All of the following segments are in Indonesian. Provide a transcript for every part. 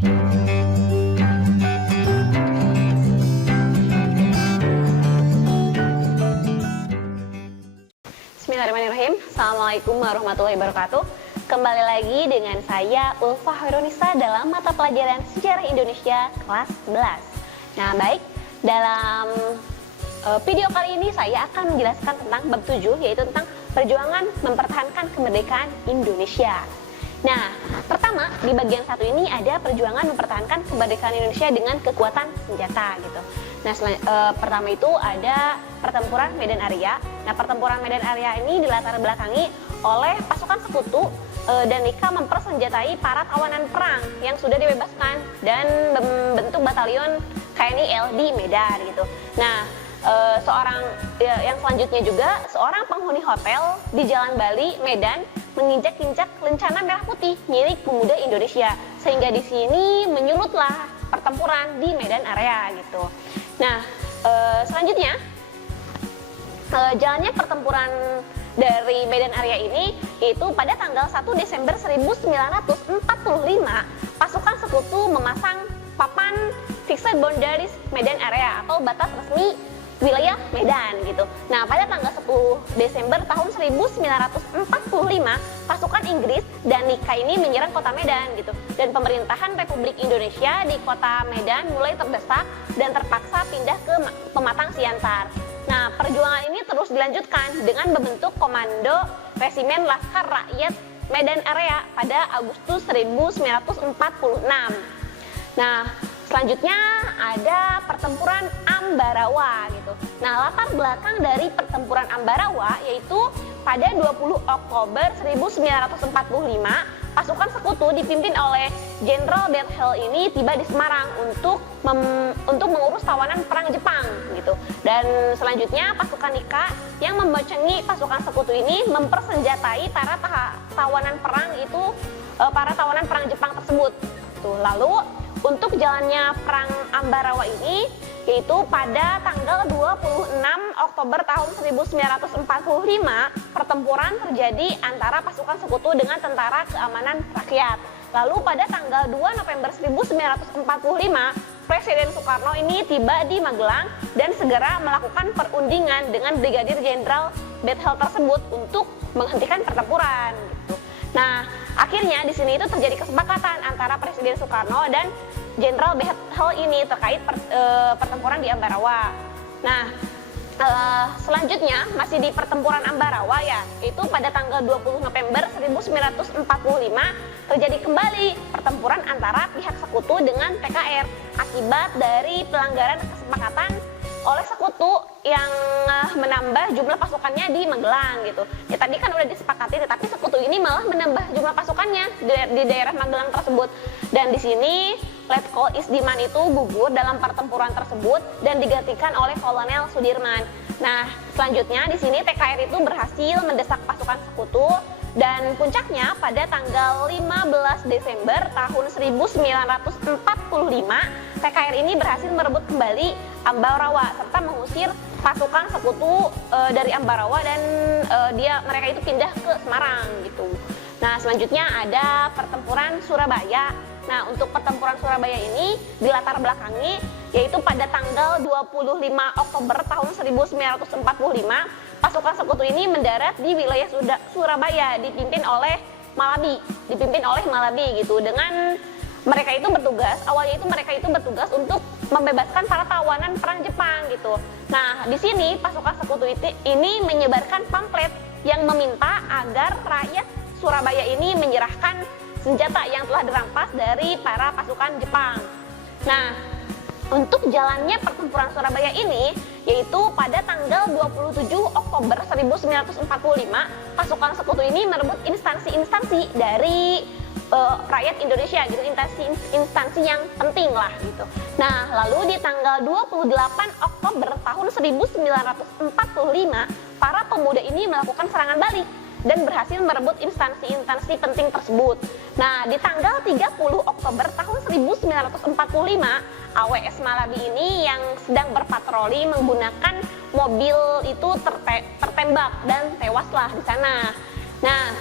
Bismillahirrahmanirrahim. Assalamualaikum warahmatullahi wabarakatuh. Kembali lagi dengan saya Ulfa Hoirunisa dalam mata pelajaran Sejarah Indonesia kelas 11. Nah baik, dalam video kali ini saya akan menjelaskan tentang bab 7, yaitu tentang perjuangan mempertahankan kemerdekaan Indonesia. Nah, pertama di bagian satu ini ada perjuangan mempertahankan kemerdekaan Indonesia dengan kekuatan senjata gitu. Nah, pertama itu ada pertempuran Medan Area. Nah, pertempuran Medan Area ini dilatar belakangi oleh pasukan sekutu dan Nika mempersenjatai para tawanan perang yang sudah dibebaskan dan membentuk batalion KNIL di Medan gitu. Nah, yang selanjutnya juga seorang penghuni hotel di Jalan Bali, Medan menginjak-injak lencana merah putih milik pemuda Indonesia, sehingga di sini menyulutlah pertempuran di Medan Area gitu. Nah, selanjutnya jalannya pertempuran dari Medan Area ini yaitu pada tanggal 1 Desember 1945 pasukan sekutu memasang papan fixed boundaries Medan Area atau batas resmi wilayah Medan gitu. Nah, pada tanggal 10 Desember tahun 1945, pasukan Inggris dan Nika ini menyerang kota Medan gitu. Dan pemerintahan Republik Indonesia di kota Medan mulai terdesak dan terpaksa pindah ke Pematang Siantar. Nah, perjuangan ini terus dilanjutkan dengan membentuk Komando Resimen Laskar Rakyat Medan Area pada Agustus 1946. Nah, selanjutnya ada pertempuran Ambarawa gitu. Nah, latar belakang dari pertempuran Ambarawa yaitu pada 20 Oktober 1945 pasukan sekutu dipimpin oleh Jenderal Bethel ini tiba di Semarang untuk mengurus tawanan perang Jepang gitu. Dan selanjutnya pasukan Nika yang membocongi pasukan sekutu ini mempersenjatai para tawanan perang Jepang tersebut. Tuh, lalu untuk jalannya perang Ambarawa ini yaitu pada tanggal 26 Oktober tahun 1945 pertempuran terjadi antara pasukan sekutu dengan Tentara Keamanan Rakyat. Lalu pada tanggal 2 November 1945 Presiden Soekarno ini tiba di Magelang dan segera melakukan perundingan dengan Brigadir Jenderal Bethel tersebut untuk menghentikan pertempuran gitu. Nah, akhirnya di sini itu terjadi kesepakatan antara Presiden Soekarno dan Jenderal Bethel ini terkait pertempuran di Ambarawa. Nah, selanjutnya masih di pertempuran Ambarawa ya, itu pada tanggal 20 November 1945 terjadi kembali pertempuran antara pihak sekutu dengan PKR akibat dari pelanggaran kesepakatan oleh sekutu yang menambah jumlah pasukannya di Magelang gitu. Ya tadi kan udah disepakati, tetapi sekutu ini malah menambah jumlah pasukannya di daerah Magelang tersebut. Dan di sini Letko Isdiman itu gugur dalam pertempuran tersebut dan digantikan oleh Kolonel Sudirman. Nah, selanjutnya di sini TKR itu berhasil mendesak pasukan sekutu dan puncaknya pada tanggal 15 Desember tahun 1945 TKR ini berhasil merebut kembali Ambarawa serta mengusir pasukan sekutu dari Ambarawa dan mereka itu pindah ke Semarang gitu. Nah, selanjutnya ada pertempuran Surabaya. Nah, untuk pertempuran Surabaya ini dilatar belakangi yaitu pada tanggal 25 Oktober tahun 1945 pasukan sekutu ini mendarat di wilayah Surabaya dipimpin oleh Malabi gitu. Dengan mereka itu bertugas untuk membebaskan para tawanan perang Jepang gitu. Nah, di sini pasukan sekutu ini menyebarkan pamflet yang meminta agar rakyat Surabaya ini menyerahkan senjata yang telah dirampas dari para pasukan Jepang. Nah, untuk jalannya pertempuran Surabaya ini yaitu pada tanggal 27 Oktober 1945 pasukan sekutu ini merebut instansi-instansi dari rakyat Indonesia gitu, instansi yang penting lah gitu. Nah, lalu di tanggal 28 Oktober tahun 1945 para pemuda ini melakukan serangan balik dan berhasil merebut instansi-instansi penting tersebut. Nah, di tanggal 30 Oktober tahun 1945, AWS Malabi ini yang sedang berpatroli menggunakan mobil itu tertembak dan tewaslah di sana. Nah,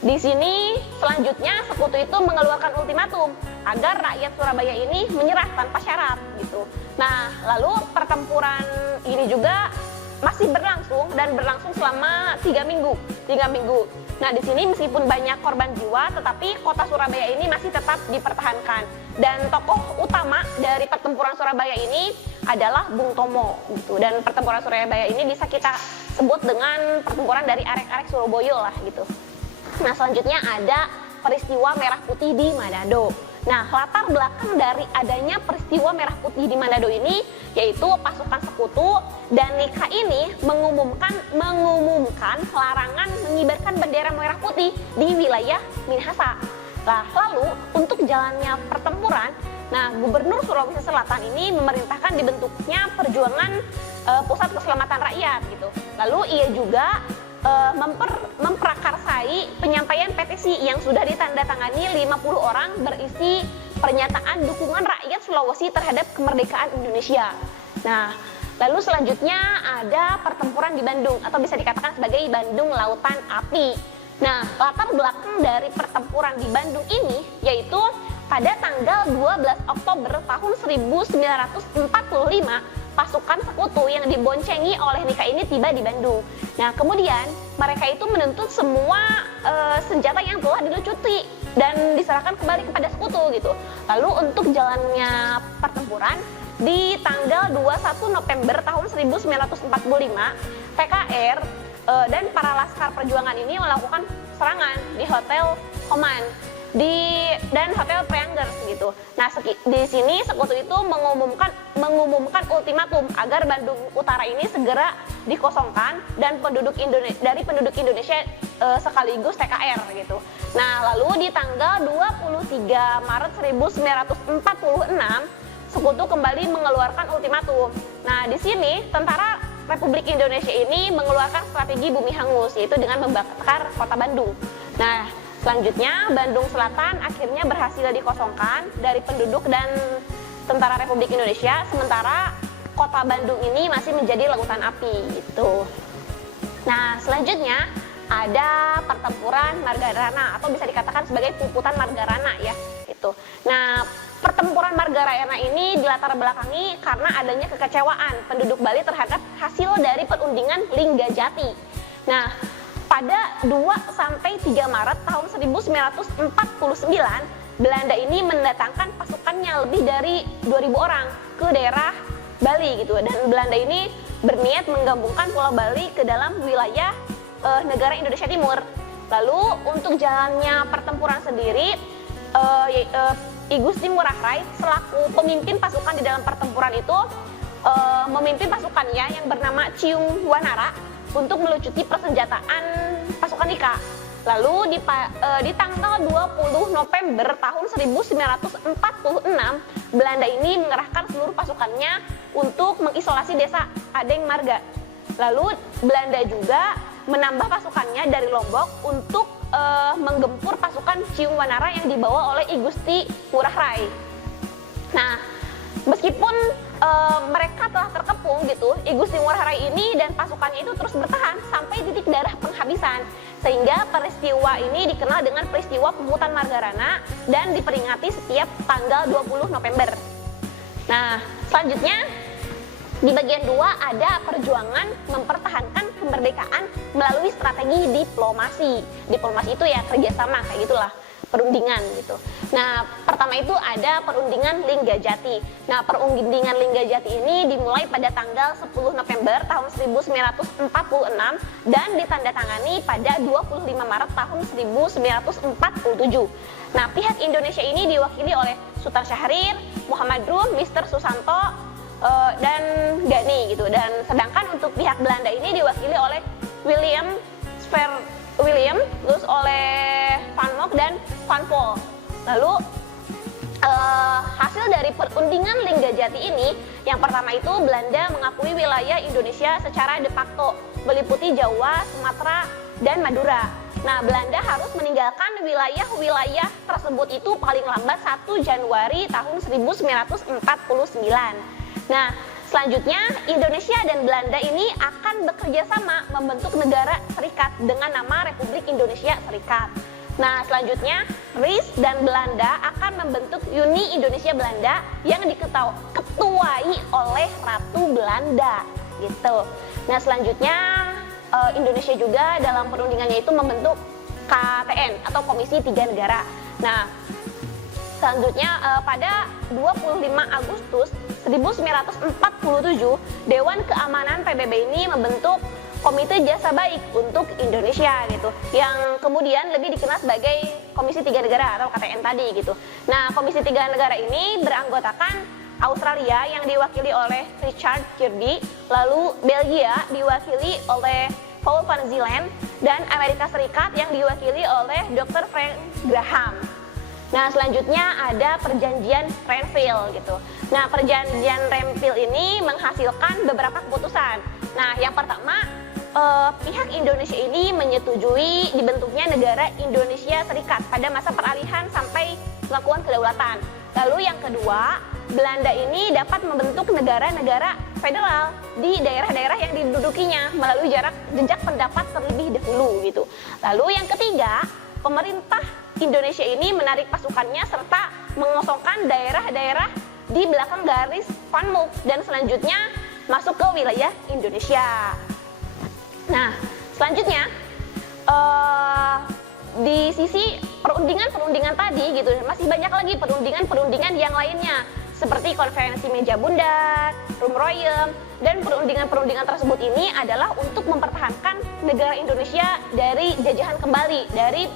Di sini selanjutnya sekutu itu mengeluarkan ultimatum agar rakyat Surabaya ini menyerah tanpa syarat gitu. Nah, lalu pertempuran ini juga masih berlangsung dan berlangsung selama 3 minggu. Nah, di sini meskipun banyak korban jiwa, tetapi kota Surabaya ini masih tetap dipertahankan. Dan tokoh utama dari pertempuran Surabaya ini adalah Bung Tomo gitu. Dan pertempuran Surabaya ini bisa kita sebut dengan pertempuran dari arek-arek Surabaya lah gitu. Nah, selanjutnya ada peristiwa Merah Putih di Manado. Nah, latar belakang dari adanya peristiwa Merah Putih di Manado ini yaitu pasukan sekutu dan Nika ini mengumumkan larangan mengibarkan bendera merah putih di wilayah Minahasa. Nah, lalu untuk jalannya pertempuran, nah Gubernur Sulawesi Selatan ini memerintahkan dibentuknya perjuangan pusat keselamatan rakyat gitu. Lalu ia juga memprakarsai penyampaian petisi yang sudah ditandatangani 50 orang berisi pernyataan dukungan rakyat Sulawesi terhadap kemerdekaan Indonesia. Nah, lalu selanjutnya ada pertempuran di Bandung atau bisa dikatakan sebagai Bandung Lautan Api. Nah, latar belakang dari pertempuran di Bandung ini yaitu pada tanggal 12 Oktober tahun 1945 pasukan sekutu yang diboncengi oleh Nika ini tiba di Bandung. Nah, kemudian mereka itu menuntut semua senjata yang telah dilucuti dan diserahkan kembali kepada sekutu gitu. Lalu untuk jalannya pertempuran di tanggal 21 November tahun 1945, PKR dan para laskar perjuangan ini melakukan serangan di Hotel Oman dan Hotel Preangers gitu. Nah, di sini sekutu itu mengumumkan ultimatum agar Bandung Utara ini segera dikosongkan dan dari penduduk Indonesia sekaligus TKR gitu. Nah, lalu di tanggal 23 Maret 1946 sekutu kembali mengeluarkan ultimatum. Nah, di sini tentara Republik Indonesia ini mengeluarkan strategi bumi hangus yaitu dengan membakar kota Bandung. Nah, selanjutnya Bandung Selatan akhirnya berhasil dikosongkan dari penduduk dan tentara Republik Indonesia, sementara kota Bandung ini masih menjadi lautan api gitu. Nah, selanjutnya ada pertempuran Margarana atau bisa dikatakan sebagai puputan Margarana ya gitu. Nah, pertempuran Margarana ini dilatar belakangi karena adanya kekecewaan penduduk Bali terhadap hasil dari perundingan Linggajati. Nah, pada 2-3 Maret tahun 1949, Belanda ini mendatangkan pasukannya lebih dari 2.000 orang ke daerah Bali gitu. Dan Belanda ini berniat menggabungkan Pulau Bali ke dalam wilayah negara Indonesia Timur. Lalu untuk jalannya pertempuran sendiri, I Gusti Ngurah Rai selaku pemimpin pasukan di dalam pertempuran itu memimpin pasukannya yang bernama Ciung Wanara untuk melucuti persenjataan pasukan Nika. Lalu di tanggal 20 November tahun 1946, Belanda ini mengerahkan seluruh pasukannya untuk mengisolasi desa Adeng Marga. Lalu Belanda juga menambah pasukannya dari Lombok untuk menggempur pasukan Ciung Wanara yang dibawa oleh I Gusti Ngurah Rai. Nah, meskipun mereka telah terkepung gitu, I Gusti Ngurah Rai ini dan pasukannya itu terus bertahan sampai titik darah penghabisan, sehingga peristiwa ini dikenal dengan peristiwa puputan Margarana dan diperingati setiap tanggal 20 November. Nah, selanjutnya di bagian 2 ada perjuangan mempertahankan kemerdekaan melalui strategi diplomasi. Diplomasi itu ya kerjasama kayak gitulah, perundingan gitu. Nah, pertama itu ada perundingan Linggajati. Nah, perundingan Linggajati ini dimulai pada tanggal 10 November tahun 1946 dan ditandatangani pada 25 Maret tahun 1947. Nah, pihak Indonesia ini diwakili oleh Sultan Syahrir, Muhammad Rum, Mr. Susanto, dan Gani gitu. Dan sedangkan untuk pihak Belanda ini diwakili oleh William, terus oleh Van Mock dan Van Pol. Lalu hasil dari perundingan Linggajati ini, yang pertama itu Belanda mengakui wilayah Indonesia secara de facto, meliputi Jawa, Sumatera, dan Madura. Nah, Belanda harus meninggalkan wilayah-wilayah tersebut itu paling lambat 1 Januari tahun 1949. Nah, selanjutnya Indonesia dan Belanda ini akan bekerja sama membentuk negara serikat dengan nama Republik Indonesia Serikat. Nah, selanjutnya RIS dan Belanda akan membentuk Uni Indonesia Belanda yang diketuai oleh Ratu Belanda gitu. Nah, selanjutnya Indonesia juga dalam perundingannya itu membentuk KTN atau Komisi Tiga Negara. Nah, selanjutnya pada 25 Agustus 1947 Dewan Keamanan PBB ini membentuk Komite Jasa Baik untuk Indonesia gitu, yang kemudian lebih dikenal sebagai Komisi Tiga Negara atau KTN tadi gitu. Nah, Komisi Tiga Negara ini beranggotakan Australia yang diwakili oleh Richard Kirby, lalu Belgia diwakili oleh Paul van Zeeland, dan Amerika Serikat yang diwakili oleh Dr. Frank Graham. Nah, selanjutnya ada Perjanjian Renville gitu. Nah, Perjanjian Renville ini menghasilkan beberapa keputusan. Nah, yang pertama, pihak Indonesia ini menyetujui dibentuknya negara Indonesia Serikat pada masa peralihan sampai pengakuan kedaulatan. Lalu yang kedua, Belanda ini dapat membentuk negara-negara federal di daerah-daerah yang didudukinya melalui jejak pendapat terlebih dahulu gitu. Lalu yang ketiga, pemerintah Indonesia ini menarik pasukannya serta mengosongkan daerah-daerah di belakang garis Van Mook dan selanjutnya masuk ke wilayah Indonesia. Nah, selanjutnya di sisi perundingan tadi gitu, masih banyak lagi perundingan yang lainnya seperti konferensi meja bundar, Rum Royem, dan perundingan tersebut ini adalah untuk mempertahankan negara Indonesia dari jajahan kembali, dari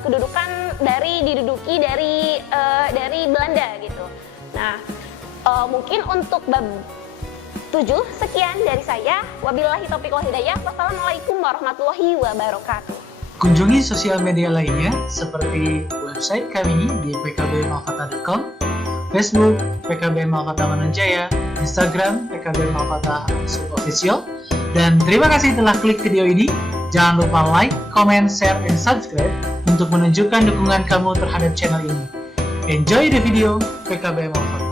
kedudukan diduduki dari Belanda gitu. Nah, mungkin untuk bab 7 sekian dari saya. Wabillahi taufiq wal hidayah. Wassalamualaikum warahmatullahi wabarakatuh. Kunjungi sosial media lainnya seperti website kami di pkbmalfata.com, Facebook PKB Malfata Manunjaya, Instagram PKB Malfata Official, dan terima kasih telah klik video ini. Jangan lupa like, comment, share, dan subscribe untuk menunjukkan dukungan kamu terhadap channel ini. Enjoy the video PKB Malfata.